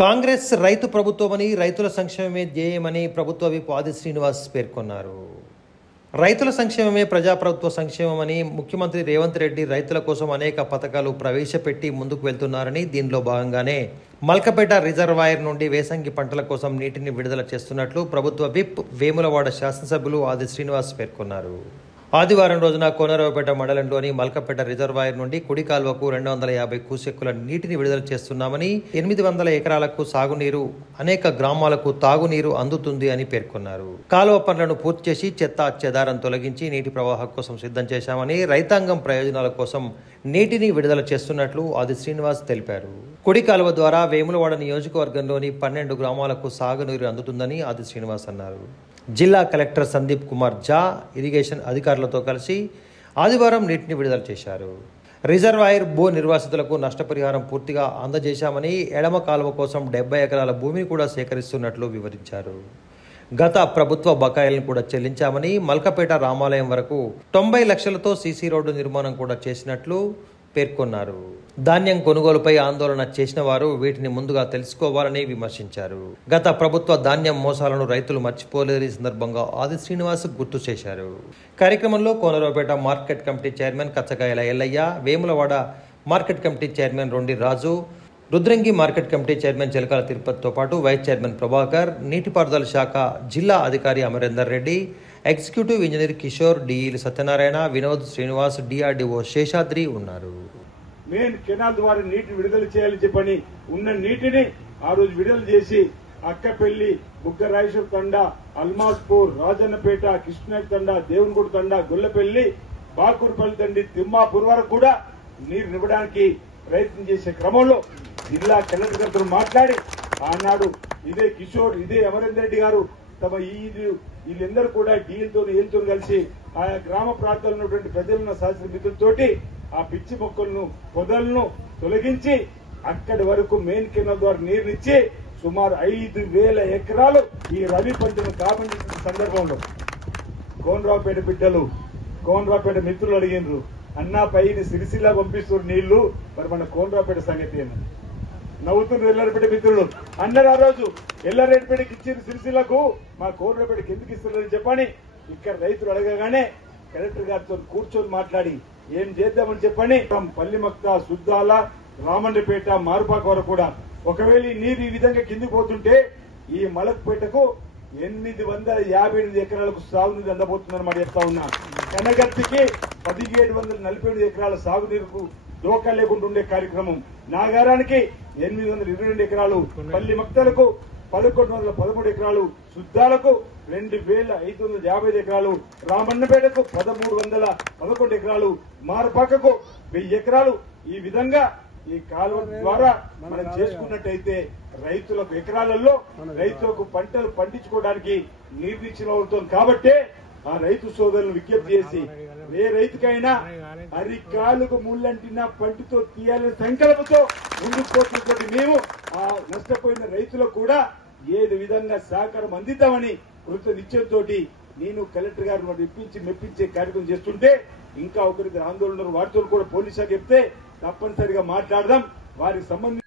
కాంగ్రెస్ రైతు ప్రభుత్వమని, రైతుల సంక్షేమమే ధ్యేయమని ప్రభుత్వ విప్ ఆది శ్రీనివాస్ పేర్కొన్నారు. రైతుల సంక్షేమమే ప్రజాప్రభుత్వ సంక్షేమమని ముఖ్యమంత్రి రేవంత్ రెడ్డి రైతుల కోసం అనేక పథకాలు ప్రవేశపెట్టి ముందుకు వెళ్తున్నారని, దీనిలో భాగంగానే మల్కపేట రిజర్వాయర్ నుండి వేసంగి పంటల కోసం నీటిని విడుదల చేస్తున్నట్లు ప్రభుత్వ విప్ వేములవాడ శాసనసభ్యులు ఆది శ్రీనివాస్ పేర్కొన్నారు. ఆదివారం రోజున కోనరావుపేట మండలంలోని మల్కపేట రిజర్వాయర్ నుండి కుడి కాల్వకు 250 క్యూసెక్కుల నీటిని విడుదల చేస్తున్నామని, 800 ఎకరాలకు సాగునీరు, అనేక గ్రామాలకు తాగునీరు అందుతుంది అని పేర్కొన్నారు. కాలువ పనులను పూర్తి చేసి చెత్త చెదారం తొలగించి నీటి ప్రవాహం కోసం సిద్ధం చేశామని, రైతాంగం ప్రయోజనాల కోసం నీటిని విడుదల చేస్తున్నట్లు ఆది శ్రీనివాస్ తెలిపారు. కుడి కాలువ ద్వారా వేములవాడ నియోజకవర్గంలోని 12 గ్రామాలకు సాగునీరు అందుతుందని ఆది శ్రీనివాస్ అన్నారు. జిల్లా కలెక్టర్ సందీప్ కుమార్ ఝా ఇరిగేషన్ అధికారులతో కలిసి ఆదివారం నీటిని విడుదల చేశారు. రిజర్వాయర్ భూ నిర్వాసితులకు నష్టపరిహారం పూర్తిగా అందజేశామని, ఎడమ కాలువ కోసం 70 ఎకరాల భూమిని కూడా సేకరిస్తున్నట్లు వివరించారు. గత ప్రభుత్వ బకాయిలను కూడా చెల్లించామని, మల్కపేట రామాలయం వరకు 90 లక్షలతో సీసీ రోడ్డు నిర్మాణం కూడా చేసినట్లు పేర్కొన్నారు. ధాన్యం కొనుగోలుపై ఆందోళన చేసిన వారు వీటిని ముందుగా తెలుసుకోవాలని విమర్శించారు. గత ప్రభుత్వ ధాన్యం మోసాలను రైతులు మర్చిపోలేని సందర్భంగా ఆది శ్రీనివాస్ గుర్తు చేశారు. కార్యక్రమంలో Konaraopet market committee chairman Kachakayala Ellaiah, Vemulawada market committee chairman Rondi Raju, Rudrangi market committee chairman Chilakala తిరుపతితో పాటు వైస్ చైర్మన్ ప్రభాకర్, నీటిపారుదల శాఖ జిల్లా అధికారి అమరేందర్ రెడ్డి, ఎగ్జిక్యూటివ్ ఇంజనీర్ కిషోర్, డిఈలు సత్యనారాయణ, వినోద్, శ్రీనివాస్, డిఆర్డీఓ శేషాద్రి ఉన్నారు. మెయిన్ కెనాల్ ద్వారా నీటి విడుదల చేయాలని చెప్పని ఉన్న నీటిని ఆ రోజు విడుదల చేసి అక్కపెల్లి, బుగ్గరాయేశ్వర తండా, అల్మాస్పూర్, రాజన్నపేట, కృష్ణాయి తండా, దేవునిగుడి తండా, గొల్లపల్లి, బాకూర్పల్లి తండి, తిమ్మాపూర్ వరకు కూడా నీరునివ్వడానికి ప్రయత్నం చేసే క్రమంలో జిల్లా కలెక్టర్ గారితో మాట్లాడి ఆనాడు ఇదే కిషోర్, ఇదే అమరేందర్ రెడ్డి గారు తమ వీళ్ళందరూ కూడా డీలతో ఏళ్ళతో కలిసి ఆయా గ్రామ ప్రాంతాల్లో ఉన్నటువంటి ప్రజలున్న శాస్త్ర మిత్రులతోటి ఆ పిచ్చి మొక్కలను, పొదలను తొలగించి అక్కడి వరకు మెయిన్ కెనాల్ ద్వారా నీరునిచ్చి సుమారు 5,000 ఎకరాలు ఈ రబీ పంటను కాపాడిన సందర్భంలో కోనరావుపేట బిడ్డలు, కోనరావుపేట మిత్రులు అడిగినారు, అన్నా పైన సిరిసిల్ల పంపిస్తున్న నీళ్లు, మరి మన కోనరావుపేట సంగతి ఏమో నవ్వుతున్నారు. ఎల్లారెడ్డిపేట మిత్రులు అన్నారు ఆ రోజు, ఎల్లారెడ్డిపేటకి ఇచ్చిన సిరిసిల్లకు మా కోనరావుపేటకి ఎందుకు ఇస్తున్నారని చెప్పని ఇక్కడ రైతులు అడగగానే కలెక్టర్ గారితో కూర్చొని మాట్లాడి ఏం చేద్దామని చెప్పని పల్లిమక్త, సుద్దాల, రామన్నపేట, మారుపాక వరకు కూడా ఒకవేళ ఈ నీరు ఈ విధంగా కిందికి పోతుంటే ఈ మలక్పేటకు 858 ఎకరాలకు సాగునీరు అందబోతుందని చెప్తా ఉన్నా. కనగర్తికి 1748 ఎకరాల సాగునీరుకు దోకా లేకుండా ఉండే కార్యక్రమం, నాగారానికి 822 ఎకరాలు, పల్లిమక్తలకు 1113 ఎకరాలు, శుద్ధాలకు 2550 ఎకరాలు, రామన్నపేటకు 1311 ఎకరాలు, మారుపాకకు 1000 ఎకరాలు. ఈ విధంగా ఈ కాలువ ద్వారా మనం చేసుకున్నట్టయితే రైతులకు ఎకరాలలో రైతులకు పంటలు పండించుకోవడానికి నీరునిచ్చిన అవుతుంది. కాబట్టే ఆ రైతు సోదరులను విజ్ఞప్తి చేసి ఏ రైతుకైనా అరికాలుకు ముళ్ళంటిన పంటితో తీయాలనే సంకల్పంతో ముందుకు పోతున్నటువంటి మేము ఆ నష్టపోయిన రైతులకు కూడా ఏది విధంగా సహకారం అందిద్దామని కృత నిశ్చయంతో నేను కలెక్టర్ గారిని ఇప్పించి మెప్పించే కార్యక్రమం చేస్తుంటే ఇంకా ఒకరికి ఆందోళన వారితో కూడా పోలీసు శాఖ చెప్తే తప్పనిసరిగా మాట్లాడదాం. వారికి సంబంధించి